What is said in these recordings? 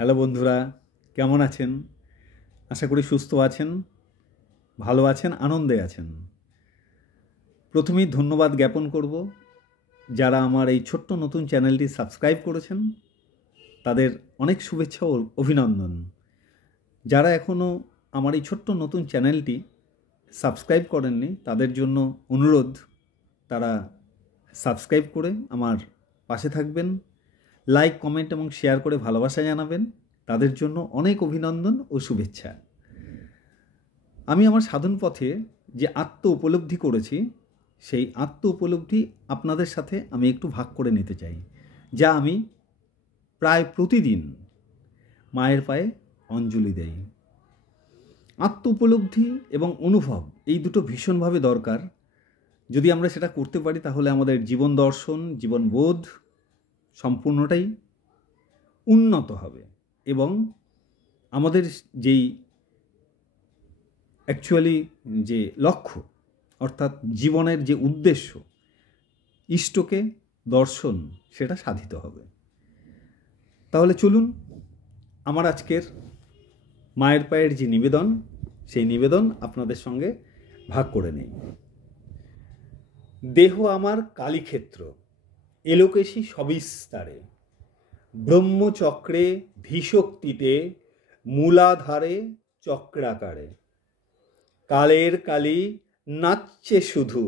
Hello বন্ধুরা, কেমন আছেন? আশা করি সুস্থ আছেন, ভালো আছেন, আনন্দে আছেন। প্রথমেই ধন্যবাদ জ্ঞাপন করব যারা আমার এই ছোট্ট নতুন চ্যানেলটি সাবস্ক্রাইব করেছেন, তাদের অনেক শুভেচ্ছা ও অভিনন্দন। যারা এখনও আমার এই ছোট্ট নতুন চ্যানেলটি সাবস্ক্রাইব করেননি, তাদের জন্য অনুরোধ, তারা সাবস্ক্রাইব করে আমার পাশে থাকবেন, লাইক, কমেন্ট এবং শেয়ার করে ভালোবাসা জানাবেন। তাদের জন্য অনেক অভিনন্দন ও শুভেচ্ছা। আমি আমার সাধন পথে যে আত্ম উপলব্ধি করেছি, সেই আত্ম উপলব্ধি আপনাদের সাথে আমি একটু ভাগ করে নিতে চাই, যা আমি প্রায় প্রতিদিন মায়ের পায়ে অঞ্জলি দেই। আত্ম উপলব্ধি এবং অনুভব এই দুটো ভীষণভাবে দরকার। যদি আমরা সেটা করতে পারি তাহলে আমাদের জীবন দর্শন, জীবনবোধ সম্পূর্ণটাই উন্নত হবে এবং আমাদের যেই অ্যাকচুয়ালি যে লক্ষ্য, অর্থাৎ জীবনের যে উদ্দেশ্য, ইষ্টকে দর্শন, সেটা সাধিত হবে। তাহলে চলুন আমার আজকের মায়ের পায়ের যে নিবেদন, সেই নিবেদন আপনাদের সঙ্গে ভাগ করে নেই। দেহ আমার কালীক্ষেত্র, এলোকেশী সবিস্তারে, ব্রহ্মচক্রে ধীশক্তিতে, মূলাধারে চক্রাকারে। কালের কালী নাচছে শুধু,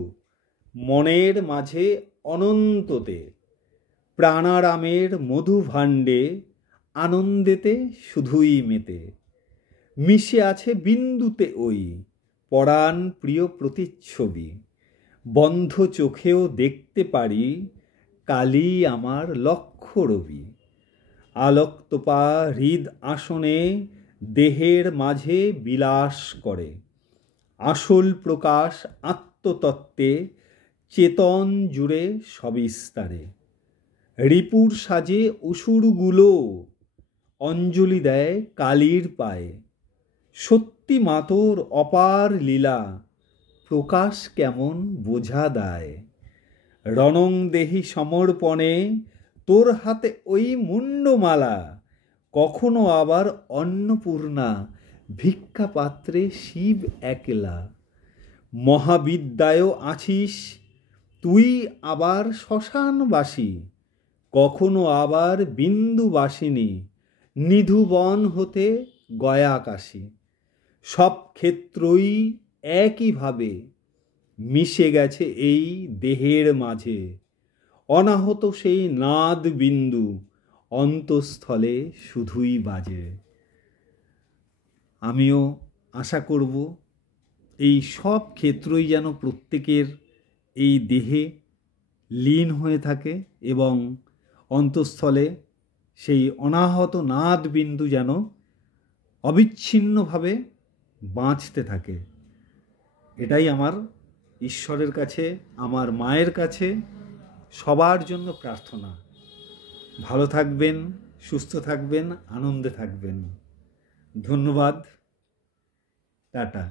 মনের মাঝে অনন্ততে, প্রাণারামের মধুভাণ্ডে, আনন্দেতে শুধুই মেতে। মিশে আছে বিন্দুতে ওই পরাণ প্রিয় প্রতিচ্ছবি, বন্ধ চোখেও দেখতে পারি কালী আমার লক্ষ্য রবি। আলোকতপা হৃদ আসনে দেহের মাঝে বিলাস করে, আসল প্রকাশ আত্মতত্ত্বে চেতন জুড়ে সবিস্তারে। রিপুর সাজে অসুরগুলো অঞ্জলি দেয় কালীর পায়ে, সত্যি মাতোর অপার লীলা প্রকাশ কেমন বোঝা দায়। রণংদেহী সমর্পণে তোর হাতে ওই মুন্ডমালা, কখনো আবার অন্নপূর্ণা ভিক্ষা পাত্রে শিব একলা। মহাবিদ্যায়ও আছিস তুই আবার শ্মশানবাসী, কখনো আবার বিন্দুবাসিনী নিধুবন হতে গয়াকাশী। সব ক্ষেত্রই একইভাবে মিশে গেছে এই দেহের মাঝে, অনাহত সেই নাদ বিন্দু অন্তঃস্থলে শুধুই বাজে। আমিও আশা করব এই সব ক্ষেত্রই যেন প্রত্যেকের এই দেহে লীন হয়ে থাকে এবং অন্তঃস্থলে সেই অনাহত নাদ বিন্দু যেন অবিচ্ছিন্নভাবে বাঁচতে থাকে। এটাই আমার ঈশ্বরের কাছে, আমার মায়ের কাছে সবার জন্য প্রার্থনা। ভালো থাকবেন, সুস্থ থাকবেন, আনন্দে থাকবেন। ধন্যবাদ। টাটা।